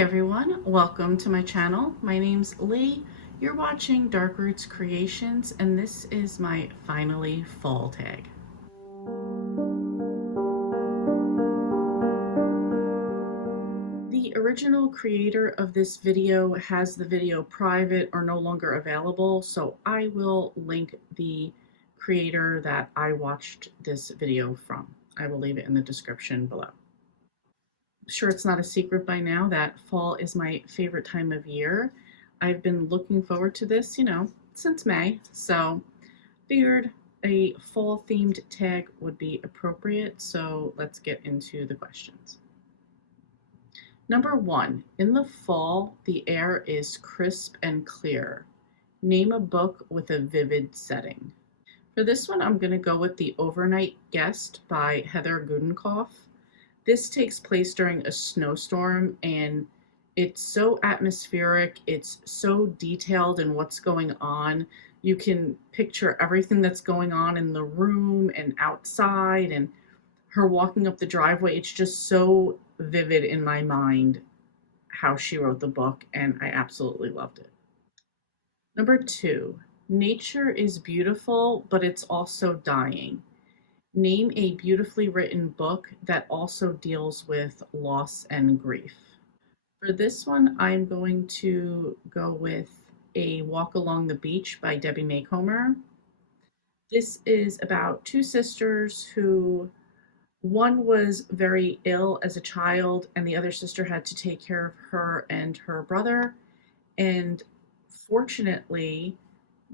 everyone, welcome to my channel. My name's Lee. You're watching Dark Roots Creations, and this is my finally fall tag. The original creator of this video has the video private or no longer available, so I will link the creator that I watched this video from. I will leave it in the description below. I'm sure it's not a secret by now that fall is my favorite time of year. I've been looking forward to this, since May, so figured a fall themed tag would be appropriate, so let's get into the questions. Number 1, in the fall, the air is crisp and clear. Name a book with a vivid setting. For this one, I'm going to go with The Overnight Guest by Heather Gudenkauf. This takes place during a snowstorm, and it's so atmospheric, it's so detailed in what's going on. You can picture everything that's going on in the room and outside, and her walking up the driveway. It's just so vivid in my mind how she wrote the book, and I absolutely loved it. Number 2, nature is beautiful, but it's also dying. Name a beautifully written book that also deals with loss and grief. For this one, I'm going to go with A Walk Along the Beach by Debbie Macomber. This is about two sisters who, one was very ill as a child, and the other sister had to take care of her and her brother. And fortunately,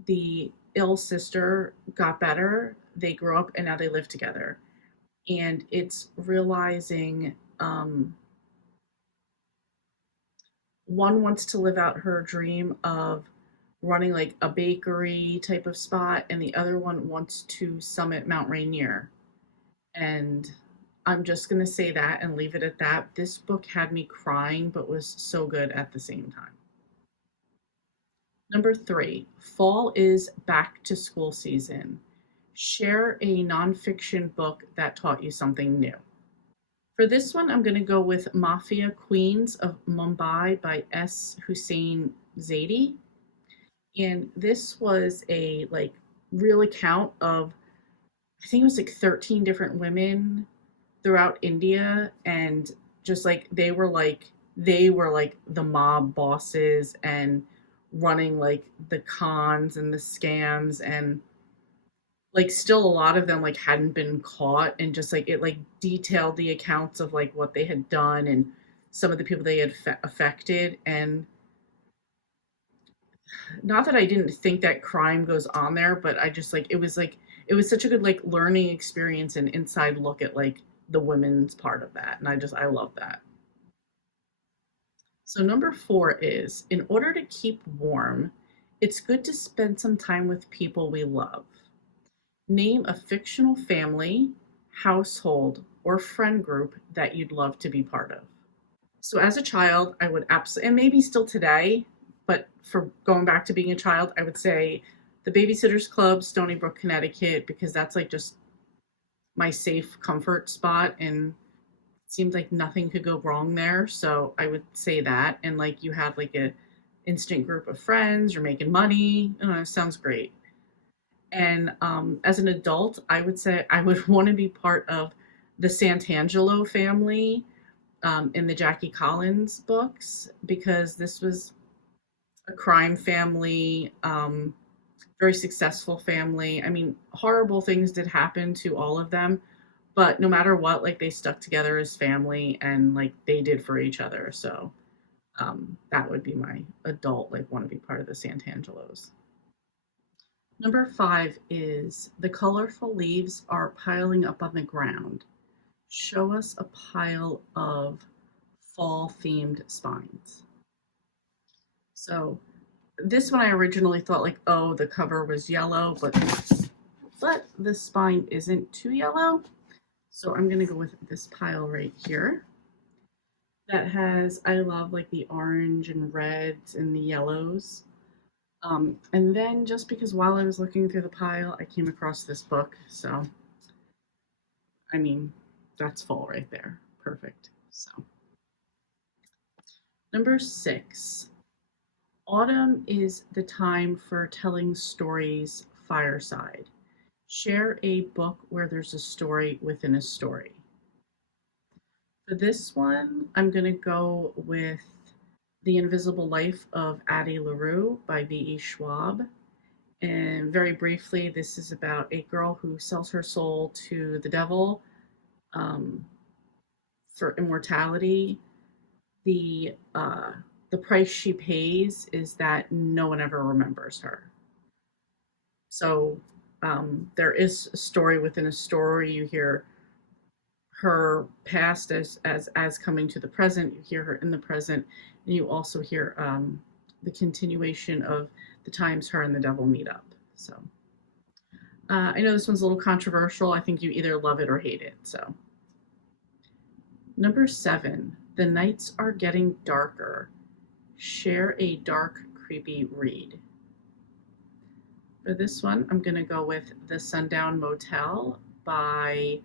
the ill sister got better. They grew up and now they live together. And it's realizing one wants to live out her dream of running like a bakery type of spot, and the other one wants to summit Mount Rainier. And I'm just going to say that and leave it at that. This book had me crying, but was so good at the same time. Number 3, fall is back to school season. Share a nonfiction book that taught you something new. For this one, I'm going to go with Mafia Queens of Mumbai by S. Hussein Zaidi. And this was a real account of, I think it was 13 different women throughout India, and just they were like the mob bosses and running the cons and the scams, and still a lot of them hadn't been caught, and just it detailed the accounts of what they had done and some of the people they had affected. And not that I didn't think that crime goes on there, but I just it was such a good learning experience and inside look at the women's part of that, and I love that. So number 4 is, in order to keep warm, it's good to spend some time with people we love. Name a fictional family, household, or friend group that you'd love to be part of. So as a child, I would absolutely, and maybe still today, but for going back to being a child, I would say the Babysitters Club, Stony Brook, Connecticut, because that's just my safe comfort spot, and it seems like nothing could go wrong there. So I would say that, and you have a instant group of friends, you're making money. It sounds great. And as an adult, I would say I would want to be part of the Santangelo family in the Jackie Collins books, because this was a crime family, very successful family. I mean, horrible things did happen to all of them, but no matter what, they stuck together as family, and they did for each other. So that would be my adult, want to be part of the Santangelos. Number 5 is, the colorful leaves are piling up on the ground. Show us a pile of fall-themed spines. So this one I originally thought oh, the cover was yellow, but the spine isn't too yellow. So I'm going to go with this pile right here that has, I love the orange and reds and the yellows. And then just because while I was looking through the pile, I came across this book. So, I mean, that's fall right there. Perfect. So, Number 6, autumn is the time for telling stories fireside. Share a book where there's a story within a story. For this one, I'm going to go with The Invisible Life of Addie LaRue by V.E. Schwab. And very briefly, this is about a girl who sells her soul to the devil um, for immortality. The uh, the price she pays is that no one ever remembers her. So there is a story within a story. You hear her past as coming to the present. You hear her in the present, and you also hear the continuation of the times her and the devil meet up. So I know this one's a little controversial. I think you either love it or hate it. So number 7, the nights are getting darker. Share a dark, creepy read. For this one, I'm going to go with The Sundown Motel by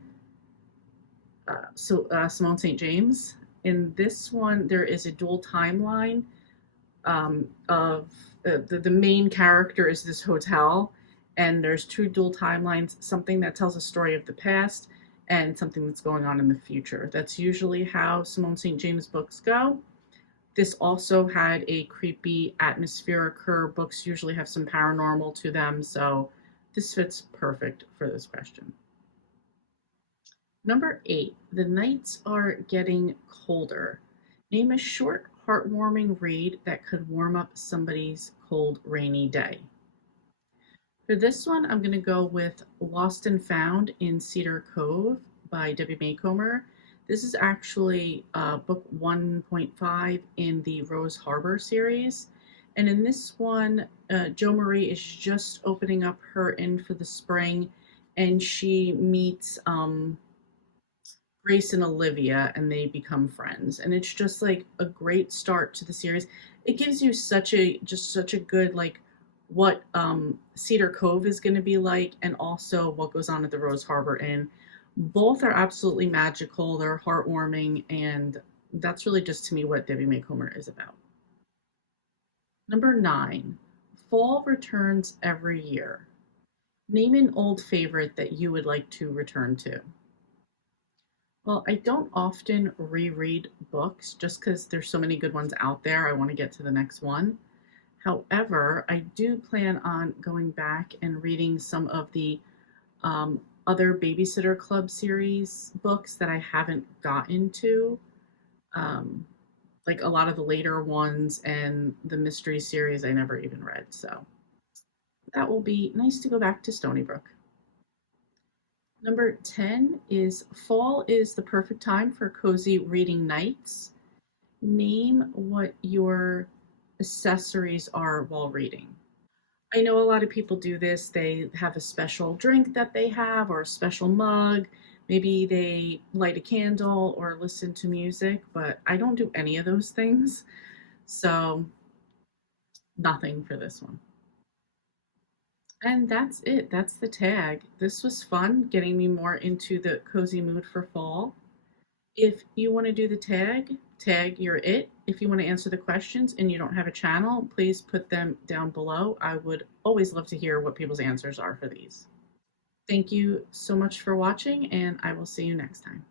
Simone St. James. In this one, there is a dual timeline of the main character is this hotel, and there's two dual timelines, something that tells a story of the past and something that's going on in the future. That's usually how Simone St. James books go. This also had a creepy atmosphere. Her books usually have some paranormal to them, so this fits perfect for this question. Number 8, the nights are getting colder. Name a short, heartwarming read that could warm up somebody's cold, rainy day. For this one, I'm going to go with Lost and Found in Cedar Cove by Debbie Maycomer. This is actually book 1.5 in the Rose Harbor series. And in this one, Jo Marie is just opening up her inn for the spring, and she meets Grace and Olivia, and they become friends. And it's just like a great start to the series. It gives you such a good like what Cedar Cove is going to be like, and also what goes on at the Rose Harbor Inn. Both are absolutely magical. They're heartwarming, and that's really just to me what Debbie Maycomer is about. Number 9, fall returns every year. Name an old favorite that you would like to return to. Well, I don't often reread books just because there's so many good ones out there. I want to get to the next one. However, I do plan on going back and reading some of the other Babysitter Club series books that I haven't gotten to, um, like a lot of the later ones and the mystery series I never even read. So that will be nice to go back to Stony Brook. Number 10 is fall is the perfect time for cozy reading nights. Name what your accessories are while reading. I know a lot of people do this. They have a special drink that they have or a special mug. Maybe they light a candle or listen to music, but I don't do any of those things. So, nothing for this one. And that's it. That's the tag. This was fun getting me more into the cozy mood for fall. If you want to do the tag you're it. If you want to answer the questions and you don't have a channel, please put them down below. I would always love to hear what people's answers are for these. Thank you so much for watching, and I will see you next time.